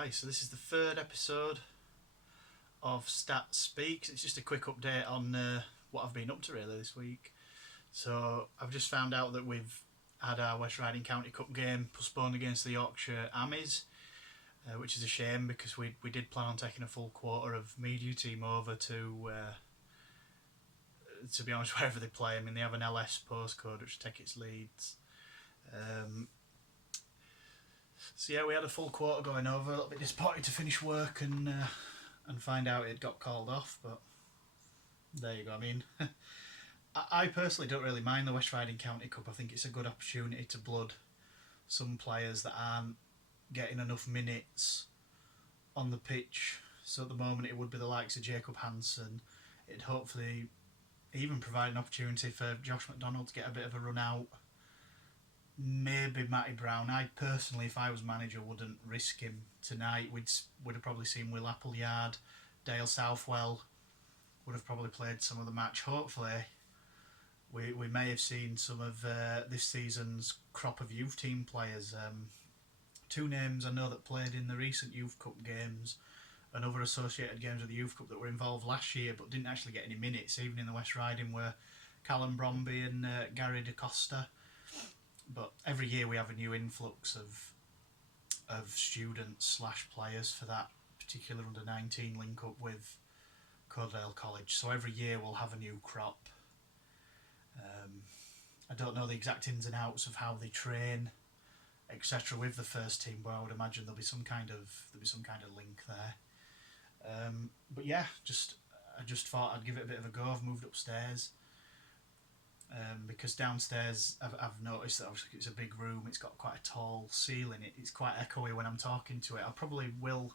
Hi, so this is the third episode of Stats Speaks. It's just a quick update on what I've been up to really this week. So I've just found out that we've had our West Riding County Cup game postponed against the Yorkshire Armies, which is a shame because we did plan on taking a full quarter of media team over to be honest, wherever they play. I mean, they have an LS postcode which take its Leeds. So yeah, we had a full quarter going over. A little bit disappointed to finish work and find out it got called off, but there you go. I mean, I personally don't really mind the West Riding County Cup. I think it's a good opportunity to blood some players that aren't getting enough minutes on the pitch. So at the moment it would be the likes of Jacob Hansen. It'd hopefully even provide an opportunity for Josh McDonald to get a bit of a run out. Maybe Matty Brown. I personally, if I was manager, wouldn't risk him tonight. Would have probably seen Will Appleyard, Dale Southwell would have probably played some of the match. Hopefully we may have seen some of this season's crop of youth team players. Two names I know that played in the recent Youth Cup games and other associated games of the Youth Cup that were involved last year but didn't actually get any minutes, even in the West Riding, were Callum Bromby and Gary DaCosta. But every year we have a new influx of students / players for that particular under-19 link up with Cordell College. So every year we'll have a new crop. I don't know the exact ins and outs of how they train, etc. with the first team, but I would imagine there'll be some kind of link there. But yeah, I just thought I'd give it a bit of a go. I've moved upstairs. Because downstairs I've noticed that obviously it's a big room, it's got quite a tall ceiling, it's quite echoey when I'm talking to it. I probably will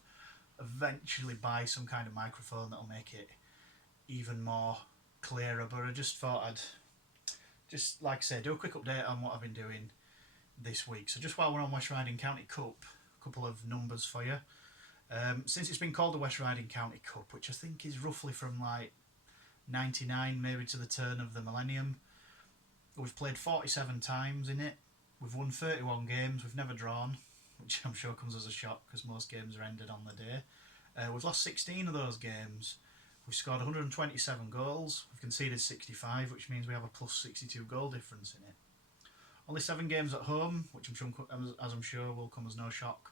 eventually buy some kind of microphone that'll make it even more clearer, but I just thought I'd just, like I say, do a quick update on what I've been doing this week. So just while we're on West Riding County Cup, a couple of numbers for you. Since it's been called the West Riding County Cup, which I think is roughly from like 99 maybe to the turn of the millennium, we've played 47 times in it. We've won 31 games. We've never drawn, which I'm sure comes as a shock because most games are ended on the day. We've lost 16 of those games. We've scored 127 goals. We've conceded 65, which means we have a plus 62 goal difference in it. Only 7 games at home, which I'm sure will come as no shock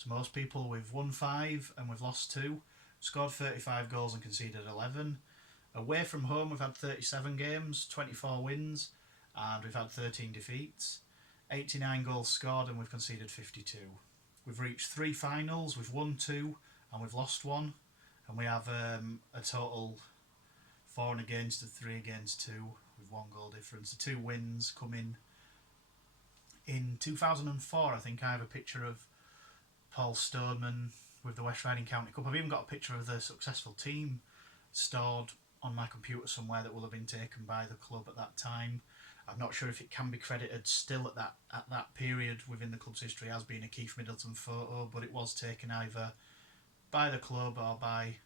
to most people. We've won 5 and we've lost 2. Scored 35 goals and conceded 11. Away from home, we've had 37 games, 24 wins, and we've had 13 defeats. 89 goals scored and we've conceded 52. We've reached 3 finals, we've won 2 and we've lost 1, and we have a total 4 and against and 3 against 2 with 1 goal difference. The 2 wins come in 2004. I think I have a picture of Paul Stoneman with the West Riding County Cup. I've even got a picture of the successful team stored on my computer somewhere that will have been taken by the club at that time. I'm not sure if it can be credited still at that period within the club's history as being a Keith Middleton photo, but it was taken either by the club or by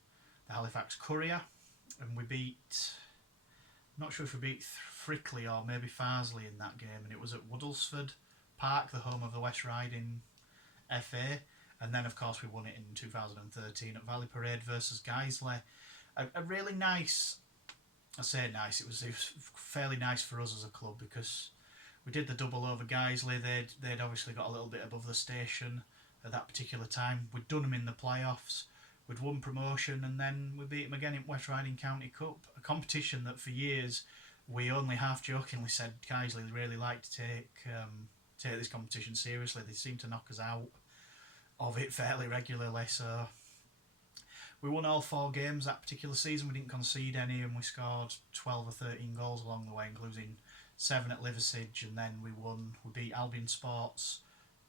the Halifax Courier, and we beat, I'm not sure if we beat Frickley or maybe Farsley in that game, and it was at Woodlesford Park, the home of the West Riding FA, and then of course we won it in 2013 at Valley Parade versus Guiseley. A really nice, I say nice, it was fairly nice for us as a club because we did the double over Guiseley. They'd obviously got a little bit above the station at that particular time. We'd done them in the playoffs, we'd won promotion, and then we beat them again in West Riding County Cup, a competition that for years we only half-jokingly said Guiseley really like to take this competition seriously. They seem to knock us out of it fairly regularly, so we won all 4 games that particular season. We didn't concede any, and we scored 12 or 13 goals along the way, including 7 at Liversedge, and then we beat Albion Sports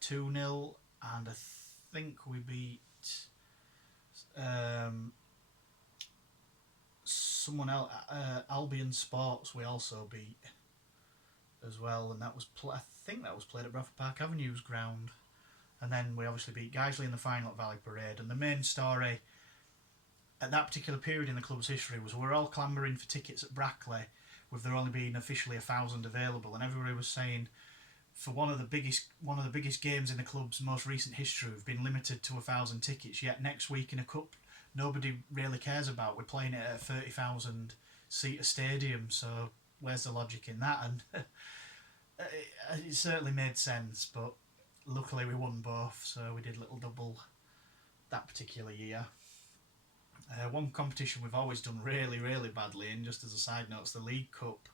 2-0, and I think we beat someone else, Albion Sports we also beat as well, and that was I think that was played at Bradford Park Avenue's ground. And then we obviously beat Guiseley in the final at Valley Parade, and the main story at that particular period in the club's history was we were all clambering for tickets at Brackley, with there only being officially 1,000 available, and everybody was saying for one of the biggest games in the club's most recent history, we've been limited to 1,000 tickets. Yet next week in a cup, nobody really cares about. We're playing it at a 30,000 seater stadium. So where's the logic in that? And it certainly made sense. But luckily we won both, so we did a little double that particular year. One competition we've always done really, really badly in, just as a side note, is the League Cup.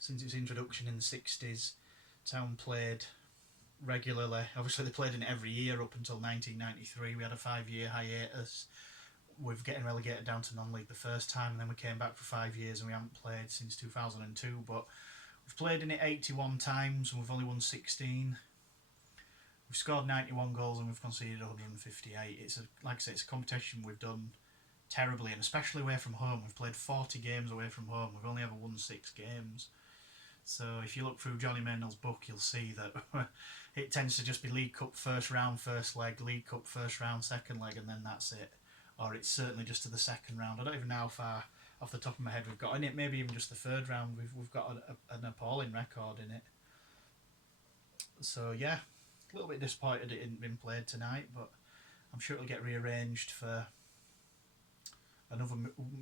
Since its introduction in the 60s, Town played regularly. Obviously, they played in it every year up until 1993. We had a 5-year hiatus with getting relegated down to non-league the first time, and then we came back for 5 years, and we haven't played since 2002. But we've played in it 81 times, and we've only won 16. We've scored 91 goals, and we've conceded 158. Like I say, it's a competition we've done terribly, and especially away from home. We've played 40 games away from home. We've only ever won 6 games. So if you look through Johnny Maynell's book, you'll see that it tends to just be League Cup first round, first leg, League Cup first round, second leg, and then that's it. Or it's certainly just to the second round. I don't even know how far off the top of my head we've got in it. Maybe even just the third round. We've got an appalling record in it. So yeah, a little bit disappointed it hadn't been played tonight, but I'm sure it'll get rearranged for another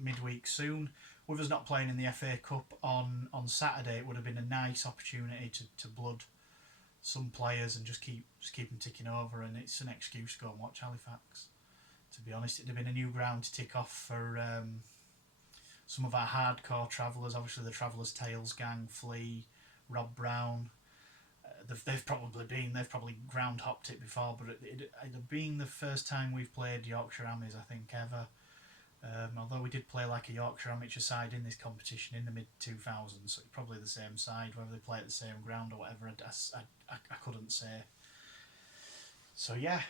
midweek soon. With us not playing in the FA Cup on Saturday, it would have been a nice opportunity to blood some players and just keep them ticking over, and it's an excuse to go and watch Halifax. To be honest, it'd have been a new ground to tick off for some of our hardcore travellers. Obviously, the Travellers Tales gang, Flea, Rob Brown. They've probably ground hopped it before, but it'd have been the first time we've played Yorkshire Amis, I think, ever. Although we did play like a Yorkshire amateur side in this competition in the mid-2000s, so it's probably the same side, whether they play at the same ground or whatever, I couldn't say. So yeah,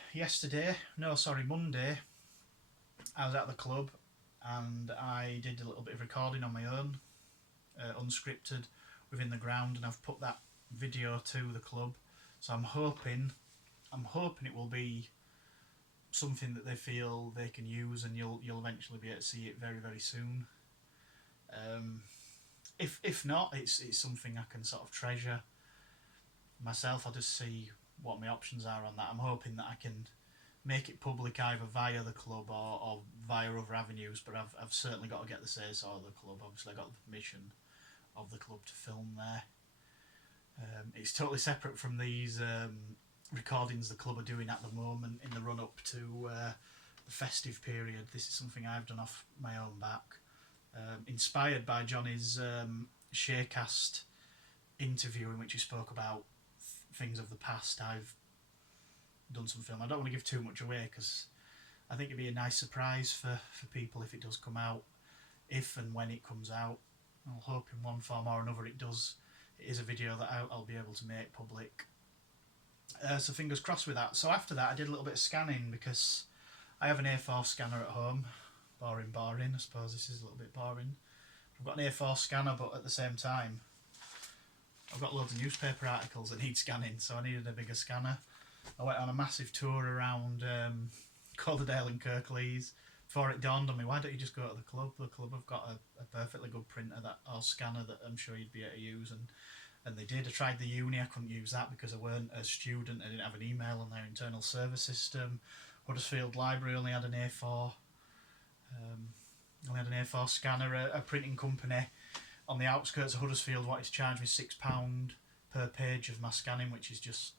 Monday, I was at the club and I did a little bit of recording on my own, unscripted, within the ground, and I've put that video to the club. So I'm hoping it will be something that they feel they can use, and you'll eventually be able to see it very, very soon. If not, it's something I can sort of treasure myself. I'll just see what my options are on that. I'm hoping that I can make it public either via the club or via other avenues, but I've certainly got to get the say-so of the club. Obviously I got the permission of the club to film there. It's totally separate from these recordings the club are doing at the moment in the run-up to the festive period. This is something I've done off my own back, inspired by Johnny's Shaycast interview in which he spoke about things of the past. I've done some film. I don't want to give too much away because I think it'd be a nice surprise for people if it does come out, if and when it comes out. I'll hope in one form or another it does. It is a video that I'll be able to make public. So fingers crossed with that. So after that I did a little bit of scanning because I have an A4 scanner at home. Boring, I suppose this is a little bit boring. I've got an A4 scanner, but at the same time I've got loads of newspaper articles that need scanning, so I needed a bigger scanner. I went on a massive tour around Calderdale and Kirklees before it dawned on me, why don't you just go to the club? The club have got a perfectly good printer or scanner that I'm sure you'd be able to use, and they did. I tried the uni, I couldn't use that because I weren't a student, I didn't have an email on their internal service system. Huddersfield Library only had an A4 scanner. A printing company on the outskirts of Huddersfield wanted to charge me £6 per page of my scanning, which is just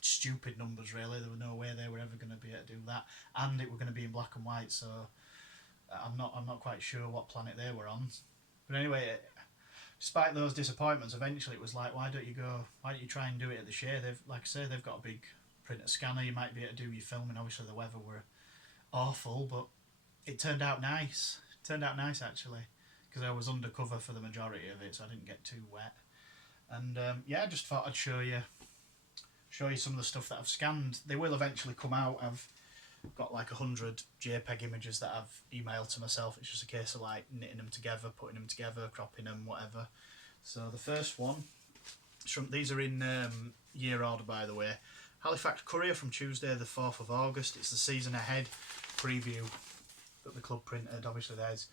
stupid numbers really. There was no way they were ever going to be able to do that, and it were going to be in black and white, so I'm not quite sure what planet they were on. But anyway, despite those disappointments, eventually it was like, why don't you try and do it at the Shay? They've got a big printer scanner, you might be able to do your filming. Obviously the weather were awful, but it turned out nice. Actually, because I was undercover for the majority of it, so I didn't get too wet. And I just thought I'd show you some of the stuff that I've scanned. They will eventually come out. I've got like 100 JPEG images that I've emailed to myself. It's just a case of like knitting them together, putting them together, cropping them, whatever. So the first one, these are in year order, by the way. Halifax Courier from Tuesday the 4th of August. It's the season ahead preview that the club printed. Obviously there's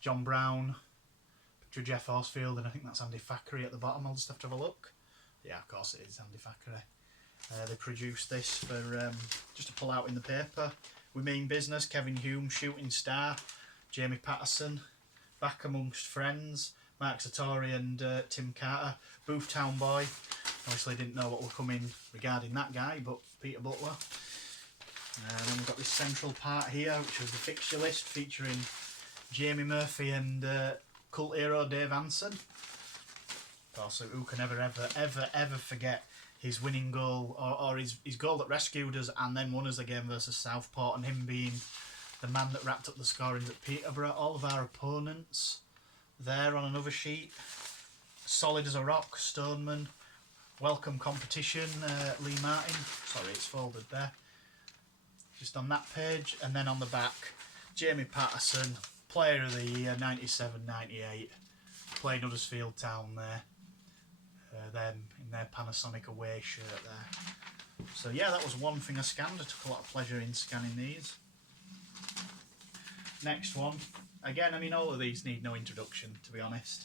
John Brown, picture of Jeff Horsfield, and I think that's Andy Thackeray at the bottom. I'll just have to have a look. Yeah, of course it is, Andy Thackeray. They produced this for just to pull out in the paper. We Mean Business, Kevin Hume, Shooting Star, Jamie Patterson, Back Amongst Friends, Mark Sartori and Tim Carter, Booth Town Boy. Obviously didn't know what were coming regarding that guy, but Peter Butler. Then we've got this central part here, which was the fixture list featuring Jamie Murphy and cult hero Dave Anson. Of course, who can ever forget his winning goal, or his goal that rescued us and then won us the game versus Southport, and him being the man that wrapped up the scorings at Peterborough. All of our opponents there on another sheet. Solid as a rock, Stoneman. Welcome competition, Lee Martin. Sorry, it's folded there. Just on that page, and then on the back, Jamie Patterson, player of the year, 97-98. Played Huddersfield Town there. Them in their Panasonic away shirt there. So yeah, that was one thing I scanned. I took a lot of pleasure in scanning these. Next one. Again, I mean, all of these need no introduction, to be honest.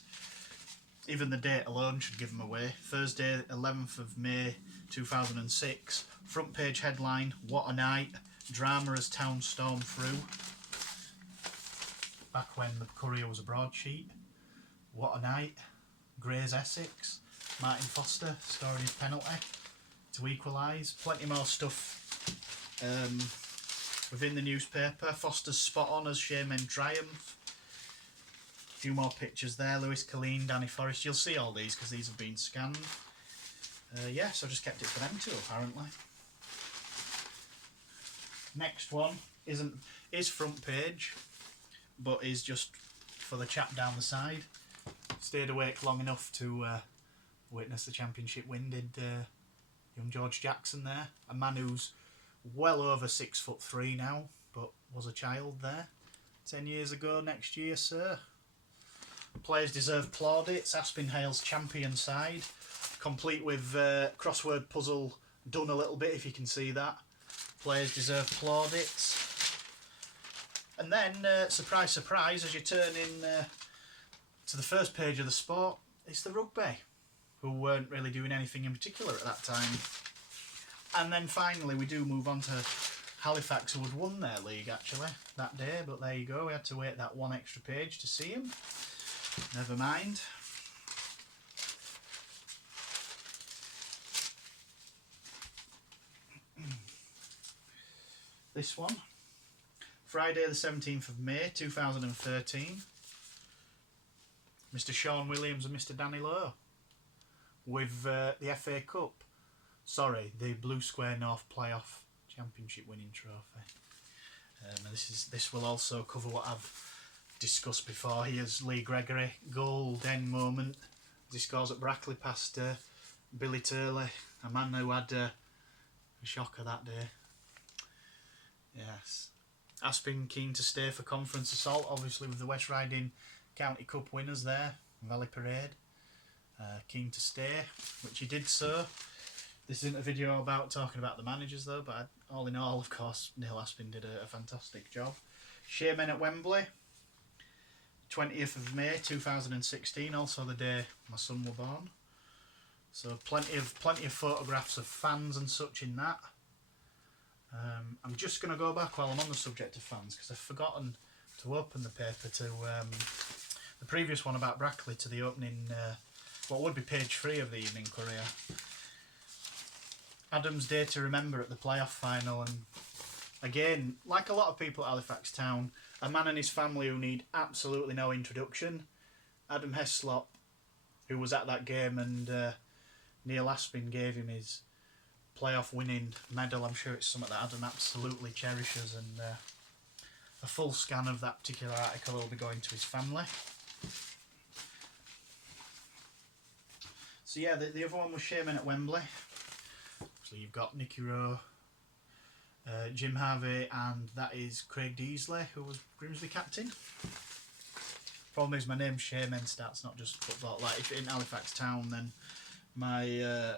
Even the date alone should give them away. Thursday, 11th of May 2006. Front page headline, "What a Night. Drama as Town Storm Through." Back when the Courier was a broadsheet. What a night. Grays Essex. Martin Foster scoring his penalty to equalise. Plenty more stuff within the newspaper. Foster's spot on as Shaymen triumph. A few more pictures there. Lewis Colleen, Danny Forrest. You'll see all these because these have been scanned. Yeah, so I just kept it for them two apparently. Next one is front page, but is just for the chap down the side. Stayed awake long enough to witness the championship win, did young George Jackson there. A man who's well over 6'3" now, but was a child there 10 years ago next year, sir. Players deserve plaudits. Aspinhale's champion side, complete with crossword puzzle done a little bit, if you can see that. Players deserve plaudits. And then, surprise, surprise, as you turn in to the first page of the sport, it's the rugby, who weren't really doing anything in particular at that time. And then finally we do move on to Halifax, who had won their league actually that day, but there you go, we had to wait that one extra page to see him. Never mind. This one, Friday the 17th of May 2013. Mr. Sean Williams and Mr. Danny Lowe with the FA Cup. Sorry, the Blue Square North Playoff Championship winning trophy. And this will also cover what I've discussed before. Here's Lee Gregory, golden moment. He scores at Brackley past Billy Turley, a man who had a shocker that day. Yes. Aspin keen to stay for Conference Assault, obviously with the West Riding County Cup winners there, Valley Parade. Keen to stay, which he did so. This isn't a video about talking about the managers though, but all in all, of course, Neil Aspin did a fantastic job. Shaymen at Wembley, 20th of May 2016, also the day my son were born. So plenty of photographs of fans and such in that. I'm just going to go back while I'm on the subject of fans, because I've forgotten to open the paper to the previous one about Brackley, to the opening, what would be page 3 of the Evening Courier. Adam's day to remember at the playoff final, and again, like a lot of people at Halifax Town, a man and his family who need absolutely no introduction. Adam Heslop, who was at that game, and Neil Aspin gave him his playoff winning medal. I'm sure it's something that Adam absolutely cherishes, and a full scan of that particular article will be going to his family. So yeah, the other one was Shaymen at Wembley. So you've got Nicky Rowe, Jim Harvey, and that is Craig Deasley, who was Grimsby captain. Problem is my name's Shaymen stats, not just football. Like if in Halifax Town, then my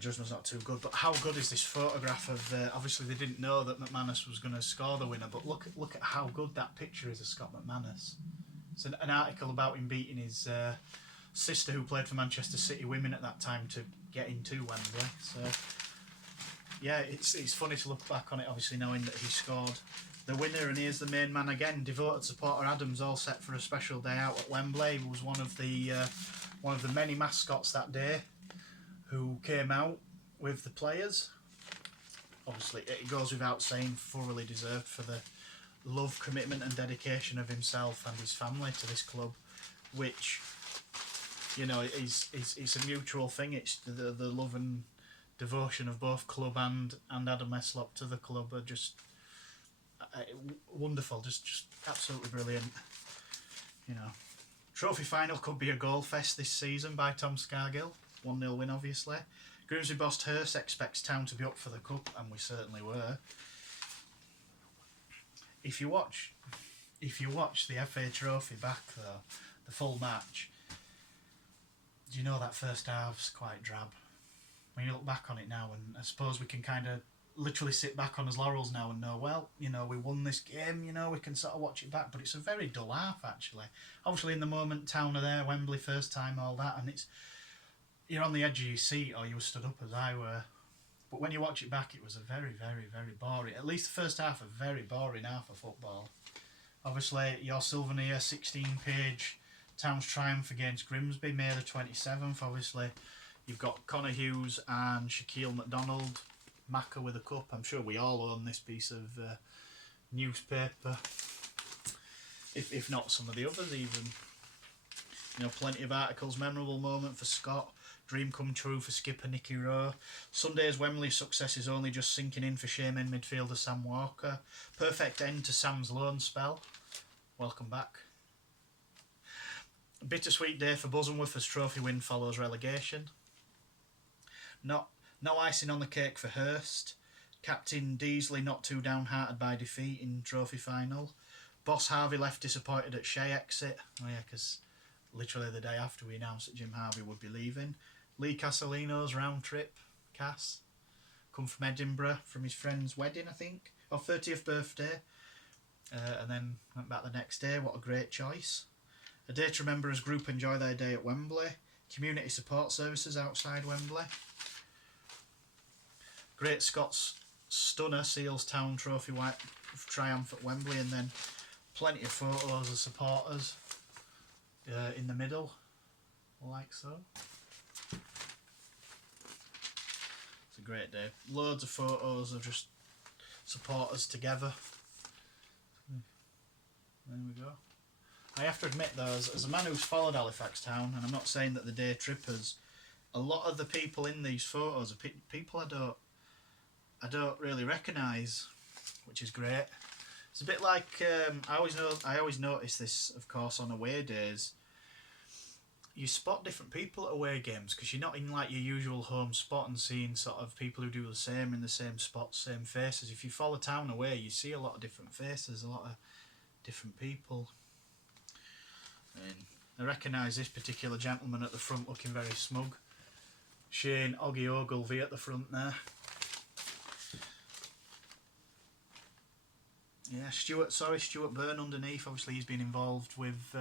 judgment's not too good. But how good is this photograph of? Obviously they didn't know that McManus was going to score the winner, but look at how good that picture is of Scott McManus. It's an article about him beating his sister who played for Manchester City women at that time to get into Wembley. So yeah, it's funny to look back on it, obviously knowing that he scored the winner, and here's the main man again. Devoted supporter Adams, all set for a special day out at Wembley. He was one of the many mascots that day who came out with the players. Obviously, it goes without saying, thoroughly deserved for the love, commitment and dedication of himself and his family to this club, which, you know, is a mutual thing. It's the love and devotion of both club and Adam Heslop to the club are just wonderful, just absolutely brilliant. You know, trophy final could be a goal fest this season by Tom Scargill. 1-0 win, obviously. Grimsby boss Hurst expects Town to be up for the cup, and we certainly were. If you watch the FA Trophy back though, the full match, do you know that first half's quite drab? When you look back on it now, and I suppose we can kind of literally sit back on his laurels now and know, well, you know, we won this game, you know, we can sort of watch it back, but it's a very dull half actually. Obviously in the moment, Town are there, Wembley first time, all that, and you're on the edge of your seat, or you were stood up as I were. But when you watch it back, it was a very, very, very boring, at least the first half, a very boring half of football. Obviously, your Sylvania 16-page Town's triumph against Grimsby, May the 27th. Obviously, you've got Connor Hughes and Shaquille McDonald, Macca with a cup. I'm sure we all own this piece of newspaper, if not some of the others even. You know, plenty of articles. Memorable moment for Scott. Dream come true for skipper Nicky Rowe. Sunday's Wembley success is only just sinking in for Shaymen midfielder Sam Walker. Perfect end to Sam's loan spell. Welcome back. A bittersweet day for Bosenworth as trophy win follows relegation. No icing on the cake for Hurst. Captain Deasley not too downhearted by defeat in trophy final. Boss Harvey left disappointed at Shay exit. Oh yeah, because literally the day after we announced that Jim Harvey would be leaving. Lee Castellino's round trip, Cass, come from Edinburgh from his friend's wedding, I think, or 30th birthday, and then went back the next day. What a great choice. A day to remember as group enjoy their day at Wembley. Community support services outside Wembley. Great Scots stunner seals Town trophy white triumph at Wembley, and then plenty of photos of supporters in the middle, like so. It's a great day. Loads of photos of just supporters together. There we go. I have to admit though, as a man who's followed Halifax Town, and I'm not saying that the day trippers, a lot of the people in these photos are people I don't really recognise, which is great. It's a bit like I always notice this, of course, on away days. You spot different people at away games because you're not in like your usual home spot and seeing sort of people who do the same in the same spots, same faces. If you follow Town away, you see a lot of different faces, a lot of different people. And I recognise this particular gentleman at the front looking very smug. Shane Oggy Ogilvie at the front there. Yeah, Stuart Byrne underneath. Obviously, he's been involved with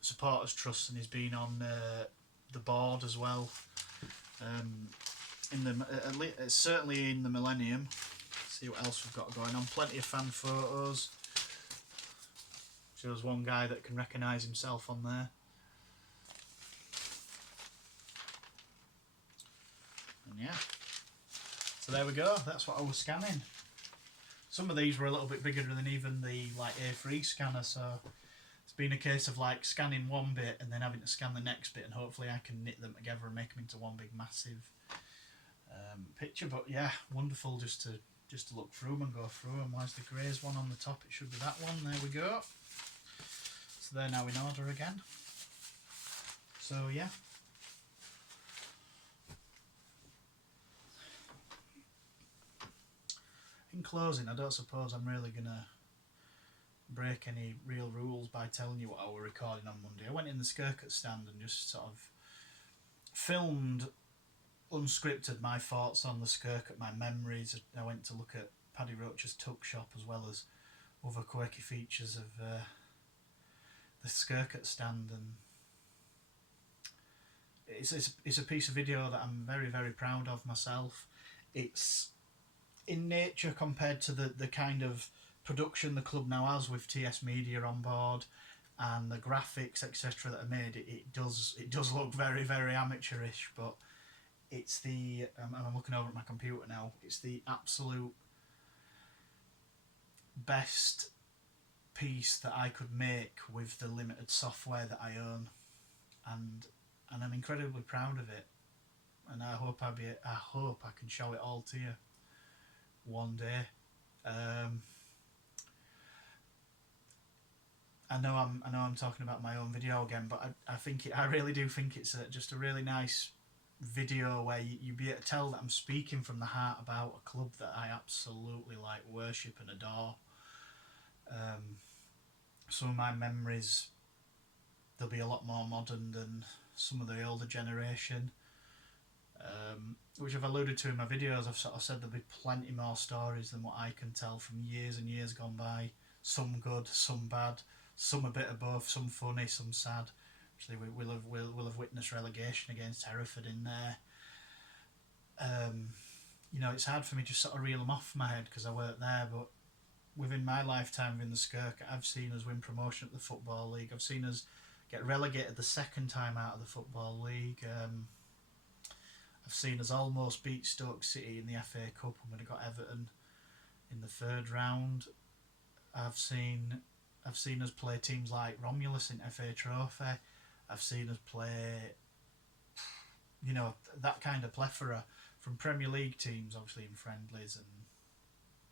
Supporters Trust and he's been on the board as well. Certainly in the Millennium. Let's see what else we've got going on. Plenty of fan photos. Shows one guy that can recognise himself on there. And yeah, so there we go. That's what I was scanning. Some of these were a little bit bigger than even the like A3 scanner, so it's been a case of like scanning one bit and then having to scan the next bit, and hopefully I can knit them together and make them into one big massive picture. But yeah, wonderful just to look through them and go through them. Where's the Greys one on the top? It should be that one. There we go. So they're now in order again. So yeah. In closing, I don't suppose I'm really going to break any real rules by telling you what I were recording on Monday. I went in the Skirket stand and just sort of filmed, unscripted, my thoughts on the Skirket, my memories. I went to look at Paddy Roach's tuck shop as well as other quirky features of the Skirket stand, and it's a piece of video that I'm very, very proud of myself. It's in nature compared to the kind of production the club now has with TS Media on board and the graphics, etc., that are made. It does look very, very amateurish, but it's the I'm looking over at my computer now. It's the absolute best piece that I could make with the limited software that I own, and I'm incredibly proud of it. And I hope I can show it all to you one day. I know I'm talking about my own video again, but I really do think it's just a really nice video where you be able to tell that I'm speaking from the heart about a club that I absolutely like, worship and adore. Some of my memories, they'll be a lot more modern than some of the older generation, which I've alluded to in my videos. I've sort of said there'll be plenty more stories than what I can tell from years and years gone by. Some good, some bad, some a bit of both, some funny, some sad. Actually, we'll have witnessed relegation against Hereford in there. You know, it's hard for me to sort of reel them off my head because I weren't there, but within my lifetime within the Skirk, I've seen us win promotion at the Football League. I've seen us get relegated the second time out of the Football League. I've seen us almost beat Stoke City in the FA Cup when we got Everton in the third round. I've seen us play teams like Romulus in FA Trophy. I've seen us play, you know, that kind of plethora from Premier League teams, obviously in friendlies and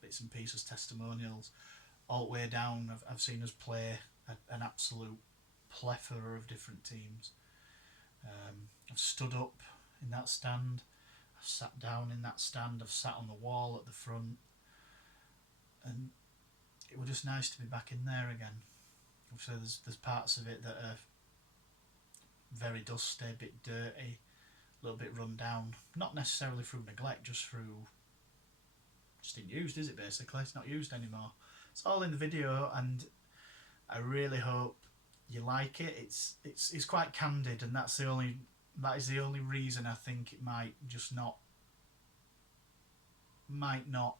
bits and pieces, testimonials, all the way down. I've seen us play an absolute plethora of different teams. I've stood up in that stand, I've sat down in that stand, I've sat on the wall at the front, and it was just nice to be back in there again. Obviously there's parts of it that are very dusty, a bit dirty, a little bit run down, not necessarily through neglect, just isn't used, is it? Basically, it's not used anymore. It's all in the video, and I really hope you like it. It's quite candid, and that is the only reason I think it might not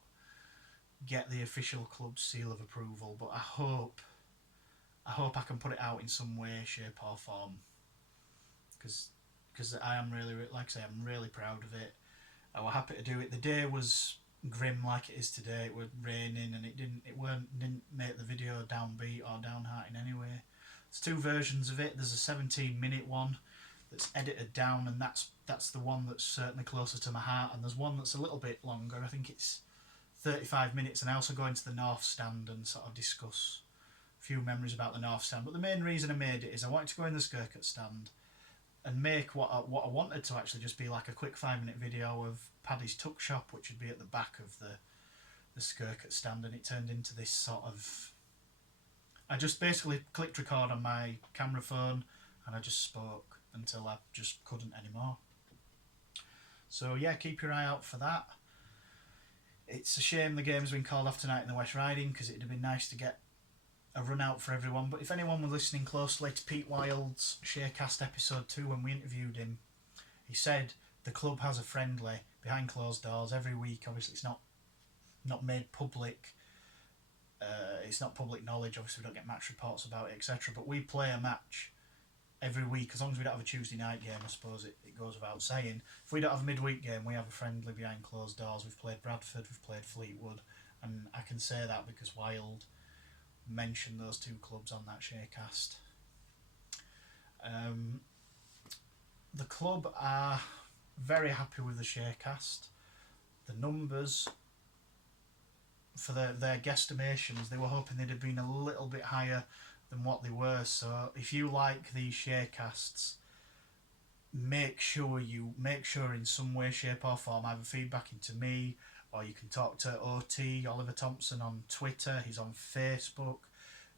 get the official club seal of approval. But I hope I can put it out in some way, shape or form, because I am really, like I say, I'm really proud of it. I was happy to do it. The day was grim like it is today. It was raining, and it didn't make the video downbeat or downhearted in any way. There's two versions of it. There's a 17-minute one that's edited down, and that's the one that's certainly closer to my heart. And there's one that's a little bit longer. I think it's 35 minutes, and I also go into the North Stand and sort of discuss a few memories about the North Stand. But the main reason I made it is I wanted to go in the Skirket Stand and make what I wanted to actually just be like a quick 5-minute video of Paddy's Tuck Shop, which would be at the back of the Skirket Stand, and it turned into this sort of... I just basically clicked record on my camera phone and I just spoke until I just couldn't anymore. So yeah, keep your eye out for that. It's a shame the game's been called off tonight in the West Riding, because it'd have been nice to get a run out for everyone. But if anyone was listening closely to Pete Wild's Sharecast episode 2 when we interviewed him, he said the club has a friendly behind closed doors every week. Obviously it's not made public, it's not public knowledge, obviously we don't get match reports about it, etc. But we play a match every week. As long as we don't have a Tuesday night game, I suppose it goes without saying. If we don't have a midweek game, we have a friendly behind closed doors. We've played Bradford, we've played Fleetwood, and I can say that because Wild mentioned those two clubs on that Sharecast. The club are very happy with the Sharecast. The numbers for their guesstimations, they were hoping they'd have been a little bit higher than what they were. So if you like these Sharecasts, make sure in some way, shape or form either feedback into me, or you can talk to OT Oliver Thompson on Twitter. He's on Facebook.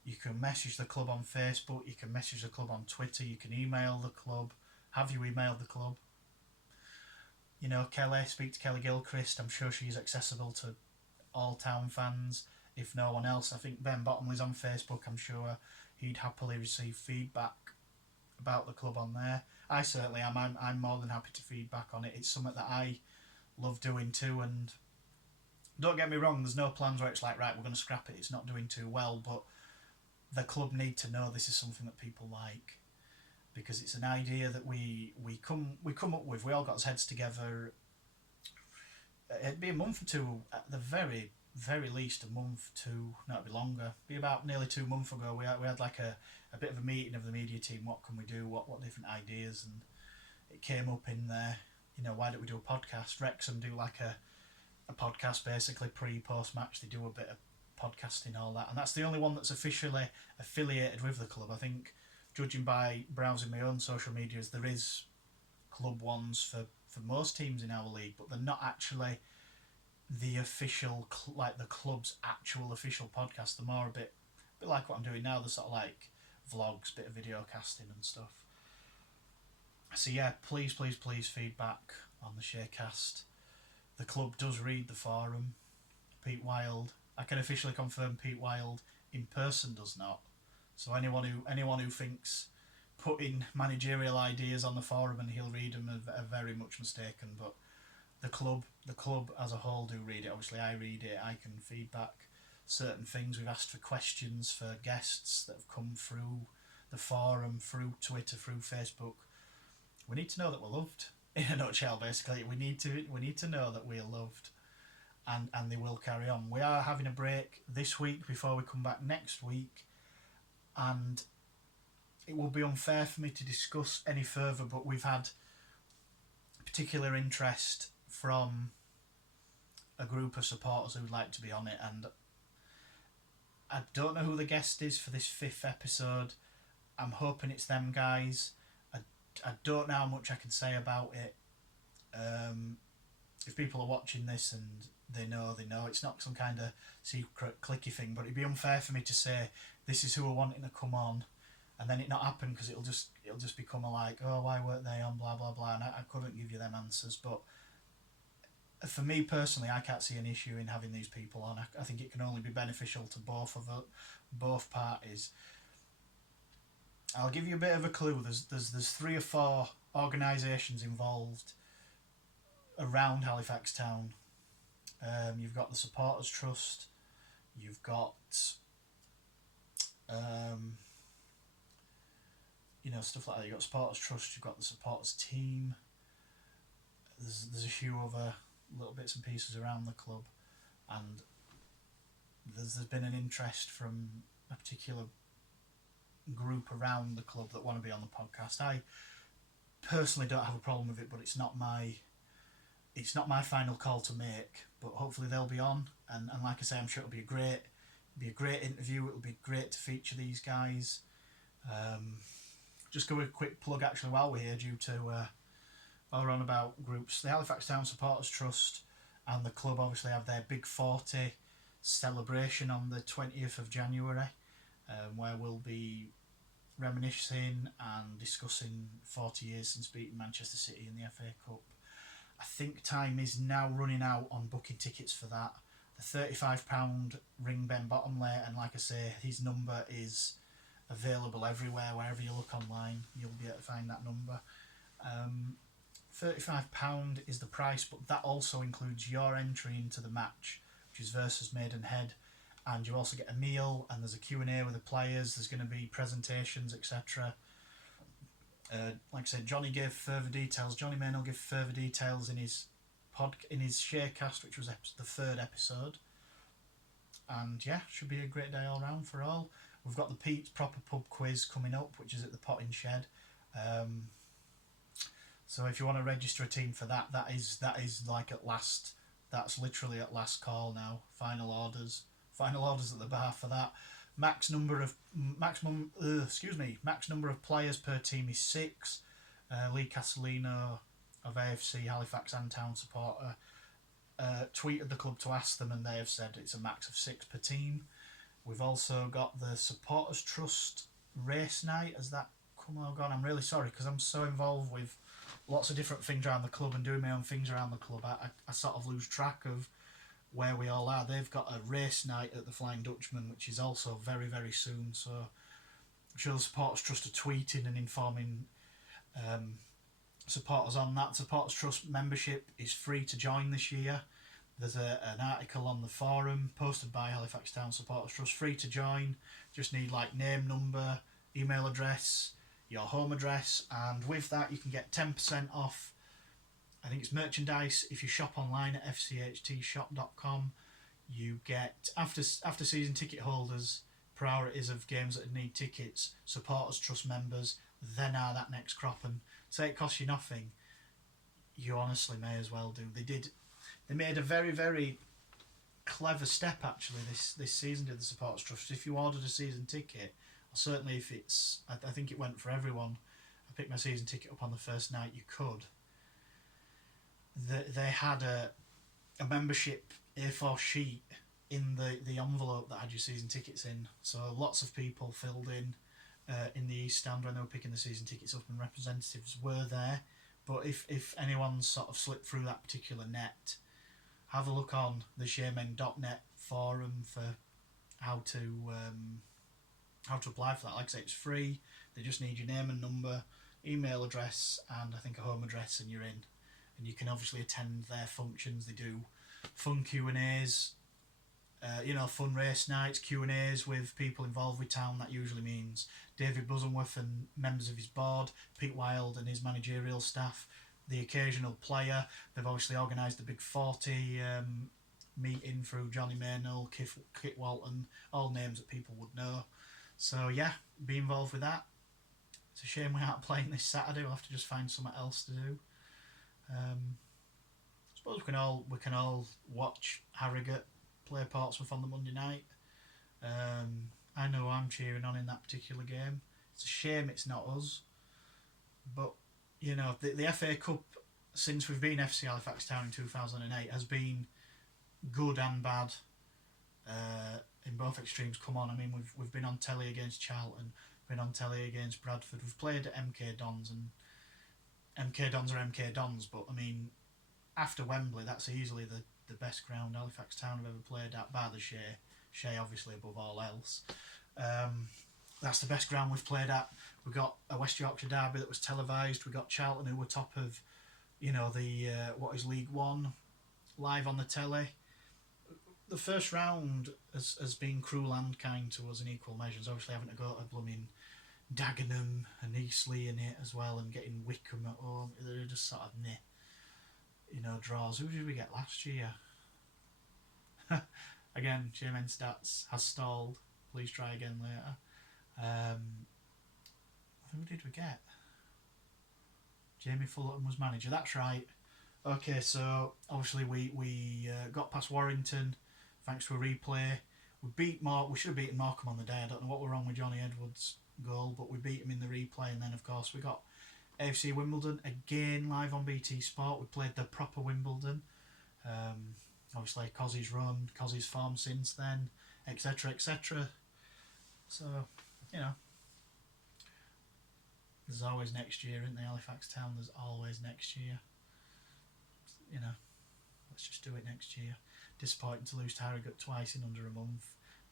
You can message the club on Facebook, you can message the club on Twitter, you can email the club. Have you emailed the club? You know, Kelly, speak to Kelly Gilchrist. I'm sure she's accessible to all Town fans, if no one else. I think Ben Bottomley's on Facebook. I'm sure he'd happily receive feedback about the club on there. I certainly am. I'm more than happy to feedback on it. It's something that I love doing too, and don't get me wrong, there's no plans where it's like, right, we're going to scrap it, it's not doing too well, but the club need to know this is something that people like, because it's an idea that we come up with. We all got our heads together. It'd be a month or two at the very least, a month, two, no, it'd be longer. It'd be about nearly 2 months ago. We had like a bit of a meeting of the media team. What can we do? What different ideas? And it came up in there. You know, why don't we do a podcast? Wrexham do like a podcast basically pre-post match. They do a bit of podcasting, all that, and that's the only one that's officially affiliated with the club. I think, judging by browsing my own social medias, there is club ones for most teams in our league, but they're not actually the official, like the club's actual official podcast. They're more a bit like what I'm doing now. They're sort of like vlogs, bit of video casting and stuff. So yeah, please feedback on the Shaycast. The club does read the forum. Pete Wild, I can officially confirm Pete Wild in person does not. So anyone who thinks putting managerial ideas on the forum and he'll read them are very much mistaken. But the club as a whole do read it. Obviously, I read it. I can feedback certain things. We've asked for questions for guests that have come through the forum, through Twitter, through Facebook. We need to know that we're loved. In a nutshell, basically, we need to know that we're loved, and they will carry on. We are having a break this week before we come back next week, and it will be unfair for me to discuss any further, but we've had particular interest from a group of supporters who would like to be on it, and I don't know who the guest is for this 5th episode. I'm hoping it's them guys. I don't know how much I can say about it. If people are watching this and they know. It's not some kind of secret clicky thing, but it'd be unfair for me to say this is who we're wanting to come on, and then it not happen, because it'll just become a like, oh, why weren't they on, blah blah blah, and I couldn't give you them answers. But for me personally, I can't see an issue in having these people on. I think it can only be beneficial to both parties. I'll give you a bit of a clue. There's 3 or 4 organisations involved around Halifax Town. You've got the Supporters Trust. You've got stuff like that. You've got Supporters Trust. You've got the Supporters Team. There's a few other little bits and pieces around the club, and there's been an interest from a particular group around the club that want to be on the podcast. I personally don't have a problem with it, but it's not my final call to make. But hopefully they'll be on, and like I say, I'm sure it'll be a great interview. It'll be great to feature these guys. Just go with a quick plug actually while we're here, due to while we're on about groups. The Halifax Town Supporters Trust and the club obviously have their Big 40 celebration on the 20th of January, where we'll be reminiscing and discussing 40 years since beating Manchester City in the FA Cup. I think time is now running out on booking tickets for that. The £35 ring Ben Bottomley, and like I say, his number is available everywhere. Wherever you look online, you'll be able to find that number. £35 is the price, but that also includes your entry into the match, which is versus Maidenhead, and you also get a meal, and there's a Q&A with the players. There's going to be presentations, etc. Like I said, Johnny gave further details. Johnny Main will give further details in his Shaycast, which was the 3rd episode. And yeah, should be a great day all round for all. We've got the Pete's Proper Pub Quiz coming up, which is at the Potting Shed. So if you want to register a team for that is like at last. That's literally at last call now. Final orders at the bar for that. Max number of players per team is 6. Lee Castellino of A.F.C, Halifax and Town supporter, tweeted the club to ask them, and they have said it's a max of 6 per team. We've also got the Supporters Trust race night. Has that come or gone? I'm really sorry, because I'm so involved with lots of different things around the club and doing my own things around the club. I sort of lose track of where we all are. They've got a race night at the Flying Dutchman, which is also very, very soon. So I'm sure the Supporters Trust are tweeting and informing support us on that. Supporters Trust membership is free to join this year. There's an article on the forum posted by Halifax Town Supporters Trust, free to join. Just need like name, number, email address, your home address, and with that you can get 10% off. I think it's merchandise. If you shop online at fchtshop.com, you get after season ticket holders priorities of games that need tickets. Supporters Trust members then are that next crop, and say it costs you nothing, you honestly may as well do. They made a very, very clever step actually this season, did the Supporters Trust. If you ordered a season ticket, or certainly if it's, I think it went for everyone. I picked my season ticket up on the first night you could. They had a membership A4 sheet in the envelope that had your season tickets in. So lots of people filled in the East Stand when they were picking the season tickets up, and representatives were there. But if anyone's sort of slipped through that particular net, have a look on the Shaymen.net forum for how to apply for that. Like I say, it's free. They just need your name and number, email address, and I think a home address, and you're in. And you can obviously attend their functions. They do fun Q&As, fun race nights, Q&As with people involved with town. That usually means David Bosenworth and members of his board, Pete Wild and his managerial staff, the occasional player. They've obviously organised the Big 40 meeting through Johnny Maynell, Kit Walton, all names that people would know. So yeah, be involved with that. It's a shame we aren't playing this Saturday. We'll have to just find something else to do. I suppose we can all watch Harrogate play Portsmouth on the Monday night. I know I'm cheering on in that particular game. It's a shame it's not us, but the FA Cup, since we've been FC Halifax Town in 2008, has been good and bad in both extremes. Come on, I mean we've been on telly against Charlton, been on telly against Bradford. We've played at MK Dons, and MK Dons are MK Dons, but I mean after Wembley, that's easily the best ground Halifax Town have ever played at, bar the Shay obviously above all else. That's the best ground we've played at. We got a West Yorkshire derby that was televised. We got Charlton, who were top of the what is League One, live on the telly. The first round has been cruel and kind to us in equal measures. Obviously having to go to blooming Dagenham and Eastleigh in it as well, and getting Wickham at home. They're just sort of draws. Who did we get last year? Again, Shaymen Stats has stalled. Please try again later. Who did we get? Jamie Fullerton was manager. That's right. Okay, so obviously we got past Warrington thanks to a replay. We should have beaten Morecambe on the day. I don't know what was wrong with Johnny Edwards' goal, but we beat him in the replay, and then of course we got A.F.C. Wimbledon again live on BT Sport. We played the proper Wimbledon. Obviously Cozzy's run, Cozzy's form since then, etc, etc. So there's always next year, isn't there? Halifax Town, there's always next year. Let's just do it next year. Disappointing to lose to Harrogate twice in under a month.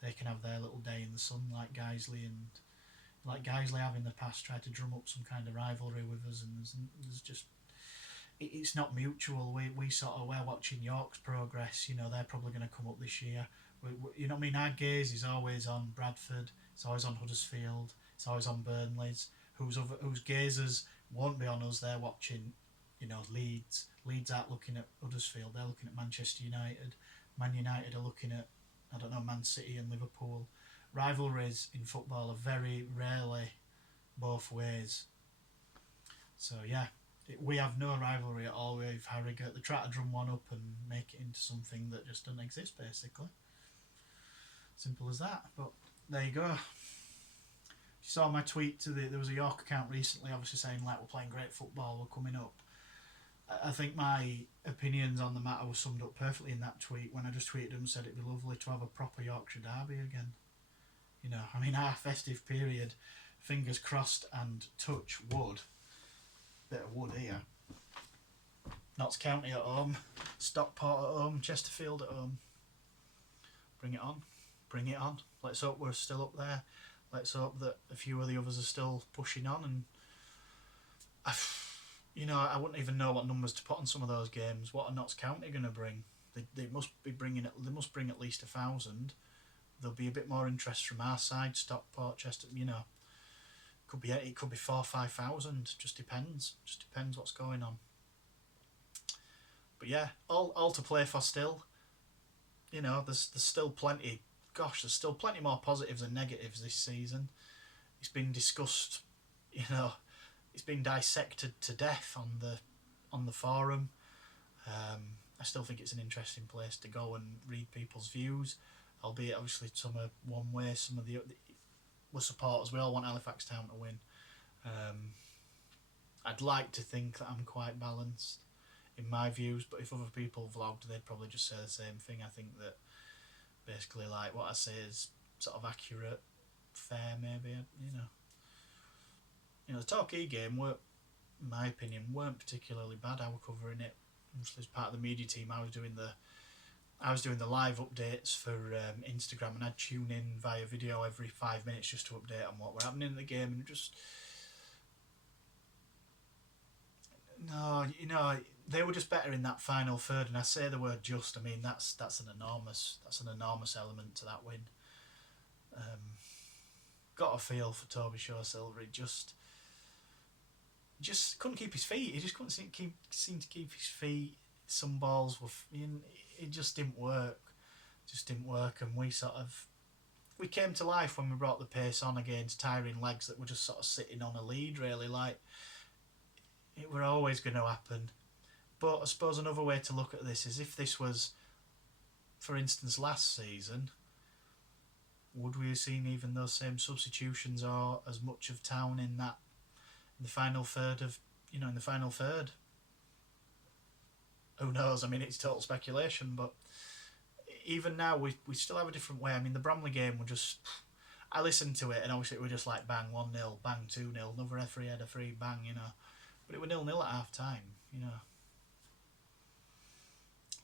They can have their little day in the sun like Guiseley have in the past, tried to drum up some kind of rivalry with us, and there's just it's not mutual. We're watching York's progress. They're probably going to come up this year. Our gaze is always on Bradford. It's always on Huddersfield. It's always on Burnley's. Whose gazes won't be on us. They're watching, Leeds. Leeds aren't looking at Huddersfield. They're looking at Manchester United. Man United are looking at, Man City and Liverpool. Rivalries in football are very rarely both ways. So yeah, we have no rivalry at all with Harrogate. They try to drum one up and make it into something that just doesn't exist, basically. Simple as that. But there you go. You saw my tweet there was a York account recently, obviously saying like we're playing great football, we're coming up. I think my opinions on the matter were summed up perfectly in that tweet when I just tweeted and said it'd be lovely to have a proper Yorkshire derby again. Our festive period, fingers crossed and touch wood. Bit of wood here. Notts County at home, Stockport at home, Chesterfield at home. Bring it on. Bring it on. Let's hope we're still up there. Let's hope that a few of the others are still pushing on, and I wouldn't even know what numbers to put on some of those games. What are Notts County going to bring? They must be bringing. They must bring at least 1,000. There'll be a bit more interest from our side. Stockport, Chester. It could be 4,000 or 5,000. Just depends. Just depends what's going on. But yeah, all to play for still. There's still plenty. Gosh, there's still plenty more positives than negatives this season. It's been discussed. It's been dissected to death on the forum. I still think it's an interesting place to go and read people's views, albeit obviously some are one way, some of the we're supporters. We all want Halifax Town to win. I'd like to think that I'm quite balanced in my views, but if other people vlogged, they'd probably just say the same thing. I think that basically, like, what I say is sort of accurate, fair, maybe. The Torquay game weren't, in my opinion, weren't particularly bad. I was covering it. Obviously, as part of the media team, I was doing the live updates for Instagram, and I'd tune in via video every 5 minutes just to update on what were happening in the game, and they were just better in that final third. And I say the word just. I mean that's an enormous element to that win. Got a feel for Toby Shaw-Silver. He just couldn't keep his feet. He just couldn't seem to keep his feet. Some balls were, it just didn't work. And we came to life when we brought the pace on against tiring legs that were just sort of sitting on a lead, really. Like, it were always going to happen. But I suppose another way to look at this is if this was, for instance, last season, would we have seen even those same substitutions or as much of Town in the final third Who knows? I mean, it's total speculation, but even now we still have a different way. I mean, the Bromley game were just, I listened to it and obviously it was just like bang 1-0, bang 2-0, another referee had a free, bang, but it was 0-0 at half time,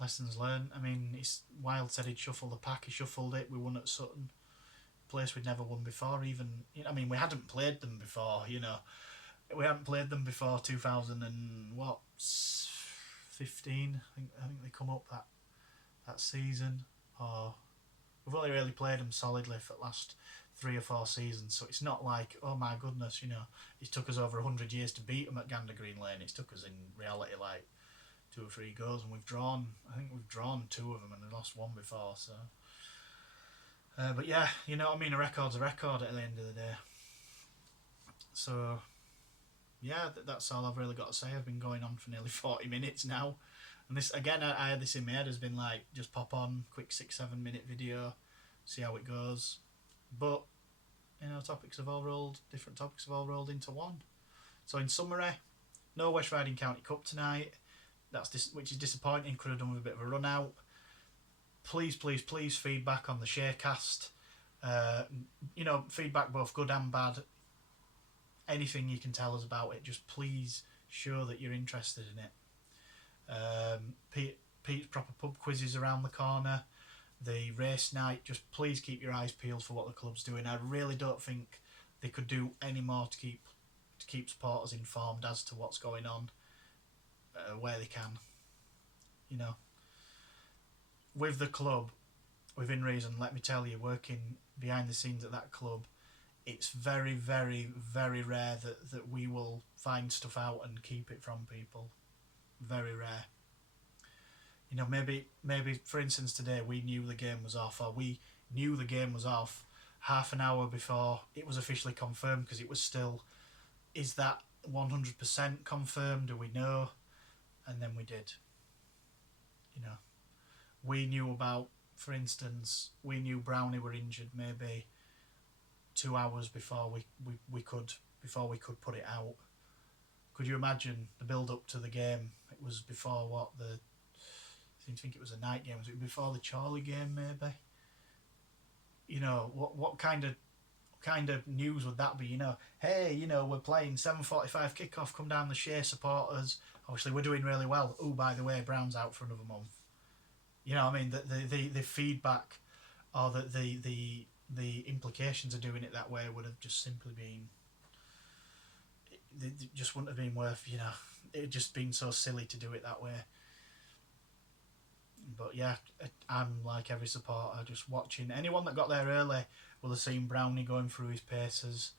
Lessons learned. I mean, Wild said he'd shuffle the pack. He shuffled it. We won at Sutton, place we'd never won before. Even, we hadn't played them before. We hadn't played them before 2015. I think they come up that season. Or we've only really played them solidly for the last 3 or 4 seasons. So it's not like, oh my goodness, it took us over 100 years to beat them at Gander Green Lane. It took us in reality like 2 or 3 goals, and we've drawn 2 of them and we lost 1 before. So, but yeah, a record's a record at the end of the day. So, yeah, that's all I've really got to say. I've been going on for nearly 40 minutes now, and this again, I had this in my head has been like just pop on quick 6-7 minute video, see how it goes. But different topics have all rolled into one. So in summary, no West Riding County Cup tonight. Which is disappointing. Could have done with a bit of a run out. Please feedback on the Sharecast. Feedback both good and bad. Anything you can tell us about it, just please show that you're interested in it. Pete's proper pub quizzes around the corner. The race night, just please keep your eyes peeled for what the club's doing. I really don't think they could do any more to keep supporters informed as to what's going on. Where they can, with the club, within reason. Let me tell you, working behind the scenes at that club, it's very, very, very rare that we will find stuff out and keep it from people. Very rare. Maybe for instance today we knew the game was off, or we knew the game was off half an hour before it was officially confirmed, because it was still, is that 100% confirmed? Do we know? And then we did. We knew about, for instance, we knew Brownie were injured maybe 2 hours before we could put it out. Could you imagine the build up to the game? It was before I seem to think it was a night game. Was it before the Chorley game maybe? What kind of news would that be? Hey, we're playing 7:45 kickoff, come down the Shea supporters. Obviously we're doing really well. Oh, by the way, Brown's out for another month. The feedback or the implications of doing it that way would have just simply been, it just wouldn't have been worth, you know, it had just been so silly to do it that way. But yeah, I'm like every supporter, just watching. Anyone that got there early will have seen Brownie going through his paces.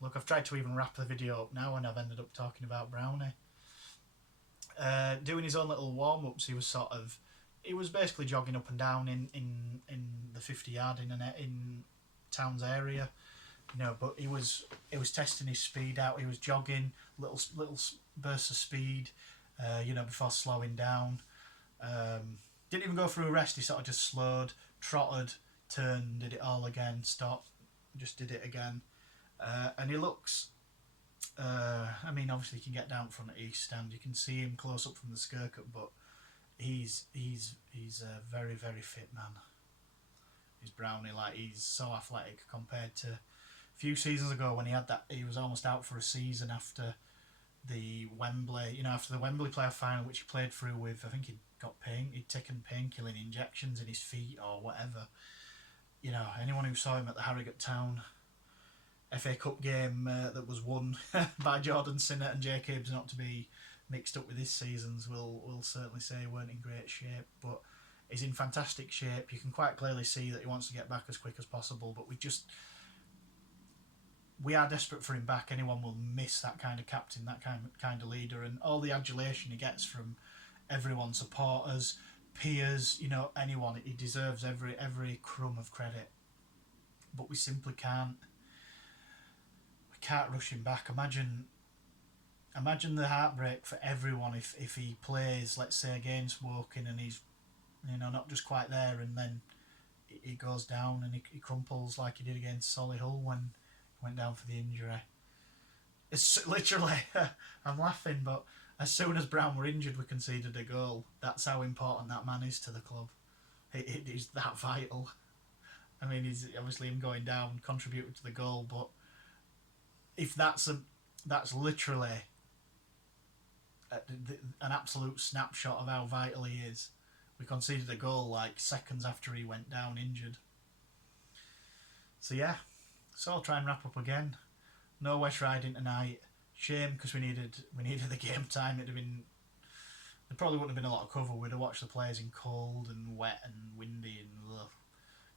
Look, I've tried to even wrap the video up now, and I've ended up talking about Brownie. Doing his own little warm-ups, he was basically jogging up and down in the 50-yard in Town's area, you know. But he was testing his speed out. He was jogging little bursts of speed, you know, before slowing down. Didn't even go through a rest. He sort of just slowed, trotted, turned, did it all again, stopped, just did it again, and he looks. I mean, obviously, you can get down from the east stand. You can see him close up from the skircut, but he's a very, very fit man. He's Brownie. Like, he's so athletic compared to a few seasons ago when he was almost out for a season after the Wembley, you know, after the Wembley playoff final, which he played through with. I think he'd taken painkilling injections in his feet or whatever. You know, anyone who saw him at the Harrogate Town FA Cup game that was won by Jordan Sinnott and Jake Hibbs, not to be mixed up with his seasons, will certainly say he weren't in great shape, but he's in fantastic shape. You can quite clearly see that he wants to get back as quick as possible, but we are desperate for him back. Anyone will miss that kind of captain, that kind of leader, and all the adulation he gets from everyone, supporters, peers, you know, anyone. He deserves every crumb of credit, but we simply can't. Can't rush him back. Imagine the heartbreak for everyone if he plays, let's say, against Woking and he's, you know, not just quite there, and then he goes down and he crumples like he did against Solihull when he went down for the injury. It's literally, I'm laughing, but as soon as Brown were injured, we conceded a goal. That's how important that man is to the club. It is that vital. I mean, he's obviously him going down contributed to the goal, but if that's literally an absolute snapshot of how vital he is. We conceded a goal like seconds after he went down injured. So yeah, so I'll try and wrap up again. No West Riding tonight. Shame, because we needed the game time. There probably wouldn't have been a lot of cover. We'd have watched the players in cold and wet and windy and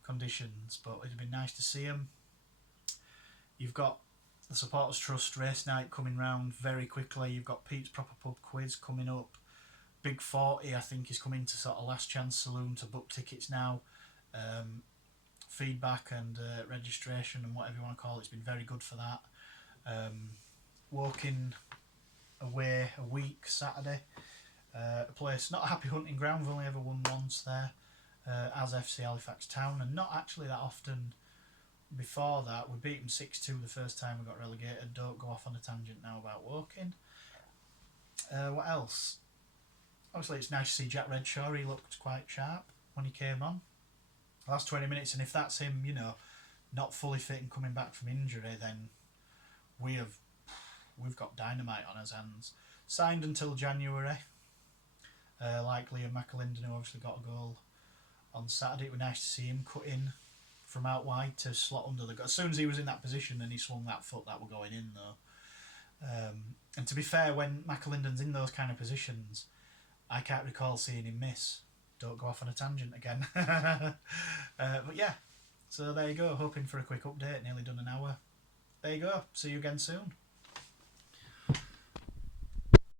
conditions, but it'd have been nice to see them. You've got the Supporters Trust race night coming round very quickly. You've got Pete's Proper Pub quiz coming up. Big 40, I think, is coming to sort of Last Chance Saloon to book tickets now. Feedback and registration and whatever you want to call it, it's been very good for that. Walking away a week Saturday. A place, not a happy hunting ground, we've only ever won once there, as A.F.C. Halifax Town, and not actually that often. Before that, we beat them 6-2 the first time we got relegated. Don't go off on a tangent now about Woking. What else? Obviously, it's nice to see Jack Redshaw. He looked quite sharp when he came on. The last 20 minutes, and if that's him, you know, not fully fit and coming back from injury, then we've got dynamite on his hands. Signed until January. Like Liam McAlinden, who obviously got a goal on Saturday. It was nice to see him cut in from out wide to slot under the goal. As soon as he was in that position and he swung that foot, that were going in though. And to be fair, when McAlinden's in those kind of positions, I can't recall seeing him miss. Don't go off on a tangent again. But yeah, so there you go. Hoping for a quick update. Nearly done an hour. There you go. See you again soon.